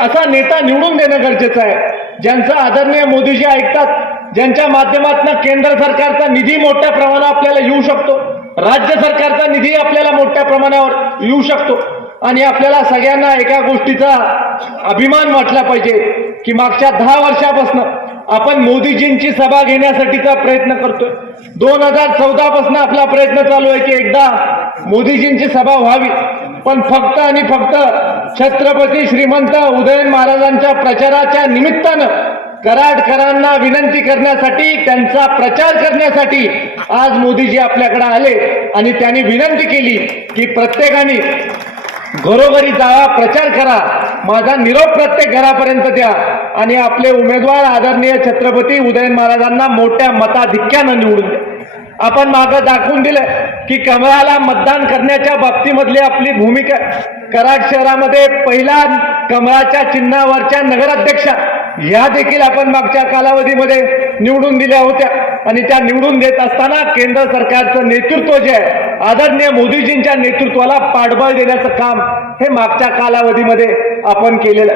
असा नेता निवडून देणं गरजेचं आहे. ज्यांचं आदरणीय मोदीजी ऐकतात ज्यांच्या माध्यमातून केंद्र सरकारचा निधी मोठ्या प्रमाणावर आपल्याला येऊ शकतो राज्य सरकारचा निधी आपल्याला मोठ्या प्रमाणावर येऊ शकतो. आणि आपल्याला सगळ्यांना एका गोष्टीचा अभिमान वाटला पाहिजे की मागच्या दहा वर्षापासून आपण मोदीजींची सभा घेण्यासाठीचा प्रयत्न करतोय. दोन हजार चौदा पासून आपला प्रयत्न चालू आहे की एकदा मोदीजींची सभा व्हावी. पण फक्त आणि फक्त छत्रपती श्रीमंत उदयन महाराजांच्या प्रचाराच्या निमित्तानं कराडकरांना विनंती करण्यासाठी त्यांचा प्रचार करण्यासाठी आज मोदीजी आपल्याकडे आले. आणि त्यांनी विनंती केली की प्रत्येकाने घरोघरी जावा प्रचार करा. माझा निरोप प्रत्येक घरापर्यंत द्या. आणि आपले उमेदवार आदरणीय छत्रपती उदयन महाराजांना मोठ्या मताधिक्यानं निवडून द्या. आपण मागं दाखवून दिलं की कमळाला मतदान करण्याच्या बाबतीमधली आपली भूमिका कराड शहरामध्ये पहिला कमळाच्या चिन्हावरच्या नगराध्यक्षा ह्या देखील आपण मागच्या कालावधीमध्ये निवडून दिल्या होत्या. आणि त्या निवडून देत असताना केंद्र सरकारचं नेतृत्व जे आहे आदरणीय मोदीजींच्या नेतृत्वाला पाठबळ देण्याचं काम हे मागच्या कालावधीमध्ये आपण केलेलं